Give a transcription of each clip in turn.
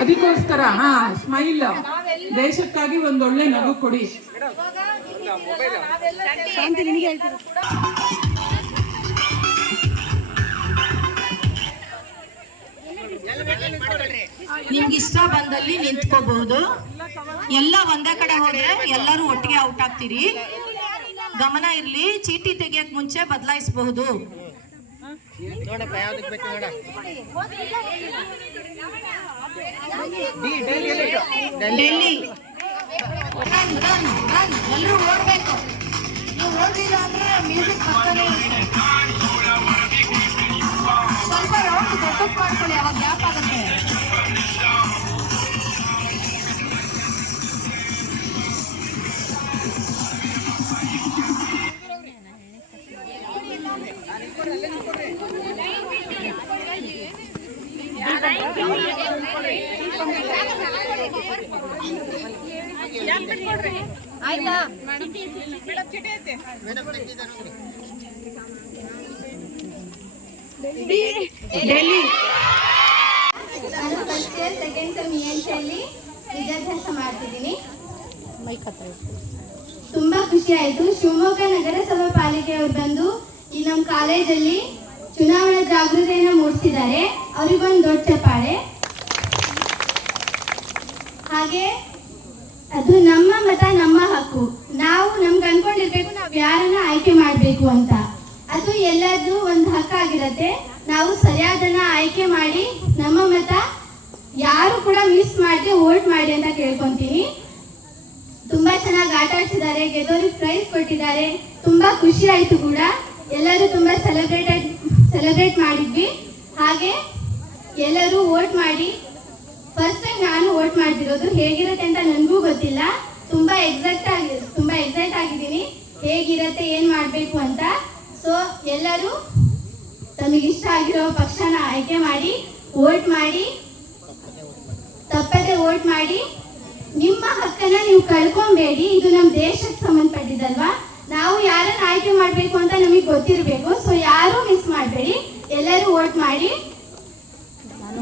ಅದಕ್ಕೋಸ್ಕರ ಹಾ ಸ್ಮೈಲ್ ದೇಶಕ್ಕಾಗಿ ಒಂದೊಳ್ಳೆ ನಗು ಕೊಡಿ. ನಿಮ್ಗೆ ಇಷ್ಟ ಬಂದಲ್ಲಿ ನಿಂತ್ಕೋಬಹುದು. ಎಲ್ಲ ಒಂದೇ ಕಡೆ ಹೋದ್ರೆ ಎಲ್ಲರೂ ಒಟ್ಟಿಗೆ ಔಟ್ ಆಗ್ತೀರಿ. ಗಮನ ಇರ್ಲಿ ಚೀಟಿ ತೆಗಿಯಕ್ ಮುಂಚೆ ಬದಲಾಯಿಸಬಹುದು. ನೋಡಪ್ಪ ಯಾವ್ದಕ್ಕೆ ಬೇಕು ನೋಡ. ಡೆಲ್ಲಿ ಎಲ್ಲರೂ ಓಡ್ಬೇಕು. ನೀವು ಓಡಿದ್ರೆ ಅಂದ್ರೆ ಮ್ಯೂಸಿಕ್ ಪಕ್ಕನೇ ಇರುತ್ತೆ. ಸ್ವಲ್ಪ ರೌಂಡ್ ಮಾಡ್ಕೊಳ್ಳಿ ಅವಾಗ ಗ್ಯಾಪ್ ಆಯ್ತಾ ಸೆಕೆಂಡ್ ವಿದ್ಯಾಭ್ಯಾಸ ಮಾಡ್ತಿದ್ದೀನಿ ತುಂಬಾ ಖುಷಿ ಆಯ್ತು. ಶಿವಮೊಗ್ಗ ನಗರಸಭಾ ಪಾಲಿಕೆಯವರು ಬಂದು ಈ ನಮ್ಮ ಕಾಲೇಜಲ್ಲಿ ಚುನಾವಣಾ ಜಾಗೃತಿಯನ್ನು ಮೂಡಿಸಿದ್ದಾರೆ. ಅವರಿಗೊಂದು ದೊಡ್ಡ ಚಪ್ಪಾಳೆ ಹಾಗೆ ಅದು ನಮ್ಮ ಮತ, ನಮ್ಮ ಹಕ್ಕು. ನಾವು ನಮ್ಗೆ ಅನ್ಕೊಂಡಿರ್ಬೇಕು ನಾವು ಯಾರನ್ನ ಆಯ್ಕೆ ಮಾಡಬೇಕು ಅಂತ. ಅದು ಎಲ್ಲರದು ಒಂದು ಹಕ್ಕಾಗಿರತ್ತೆ ನಾವು ಸರಿಯಾದನ್ನ ಆಯ್ಕೆ ಮಾಡಿ ನಮ್ಮ ಮತ ಯಾರು ಕೂಡ ಮಿಸ್ ಮಾಡದೆ ವೋಟ್ ಮಾಡಿ ಅಂತ ಕೇಳ್ಕೊಂತೀನಿ. ತುಂಬಾ ಚೆನ್ನಾಗಿ ಆಟ ಆಡ್ಸಿದ್ದಾರೆ ಪ್ರೈಸ್ ಕೊಟ್ಟಿದ್ದಾರೆ. ತುಂಬಾ ಖುಷಿ ಆಯ್ತು ಕೂಡ. ಎಲ್ಲರೂ ತುಂಬಾ ಸೆಲೆಬ್ರೇಟ್ ಸೆಲೆಬ್ರೇಟ್ ಮಾಡಿದ್ವಿ. ಹಾಗೆ ಎಲ್ಲರೂ ವೋಟ್ ಮಾಡಿ. ಫಸ್ಟ್ ಟೈಮ್ ನಾನು ವೋಟ್ ಮಾಡ್ತಿರೋದು ಹೇಗಿರುತ್ತೆ ಅಂತ ನನಗೂ ಗೊತ್ತಿಲ್ಲ. ತುಂಬಾ ಎಕ್ಸೈಟ್ ಆಗಿ, ತುಂಬಾ ಎಕ್ಸೈಟ್ ಆಗಿದ್ದೀನಿ. ಹೇಗಿರುತ್ತೆ, ಏನ್ ಮಾಡ್ಬೇಕು ಅಂತ. ಸೊ ಎಲ್ಲರೂ ತಮಗೆ ಇಷ್ಟ ಆಗಿರೋ ಪಕ್ಷನ ಆಯ್ಕೆ ಮಾಡಿ ವೋಟ್ ಮಾಡಿ. ತಪ್ಪದೆ ವೋಟ್ ಮಾಡಿ. ನಿಮ್ಮ ಹಕ್ಕನ್ನ ನೀವು ಕಳ್ಕೊಬೇಡಿ. ಇದು ನಮ್ಮ ದೇಶಕ್ಕೆ ಸಂಬಂಧಪಟ್ಟಿದ್ದಲ್ವಾ? ನಾವು ಯಾರನ್ನ ಆಯ್ಕೆ ಮಾಡಬೇಕು ಅಂತ ನಮಗೆ ಗೊತ್ತಿರಬೇಕು. ಸೊ ಯಾರು ಮಿಸ್ ಮಾಡಬೇಡಿ. ಎಲ್ಲರೂ ವೋಟ್ ಮಾಡಿ.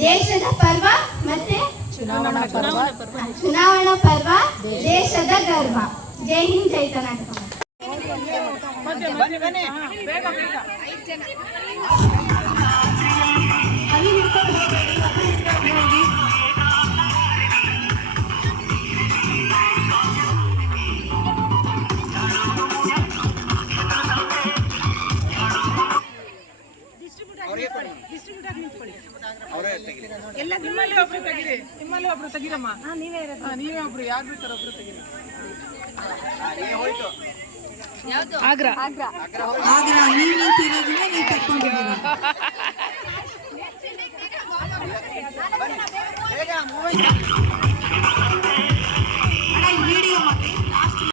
ದೇಶದ ಪರ್ವ ಮತ್ತೆ ಚುನಾವಣಾ ಪರ್ವ. ದೇಶದ ಗರ್ವ. ಜೈ ಹಿಂದ್ ಜೈ ಕರ್ನಾಟಕ. ಎಲ್ಲ ನಿಮ್ಮಲ್ಲಿ ಒಬ್ರು ತೆಗಿರಿ ನಿಮ್ಮಲ್ಲಿ ಒಬ್ರು ತೆಗಿರಮ್ಮ ಹಾ, ನೀವೇ ಒಬ್ರು. ಯಾರು ಬೇಕಾದ್ರೆ ಒಬ್ರು ತೆಗಿರಿ ಆಗ್ರಾ. ನೀವು ನಿಂತಿರೋದನ್ನ ನೀವು ತಕ್ಕೊಂಡಿದ್ದೀರಾ? ಬೇಗ ಮೂವತ್ತು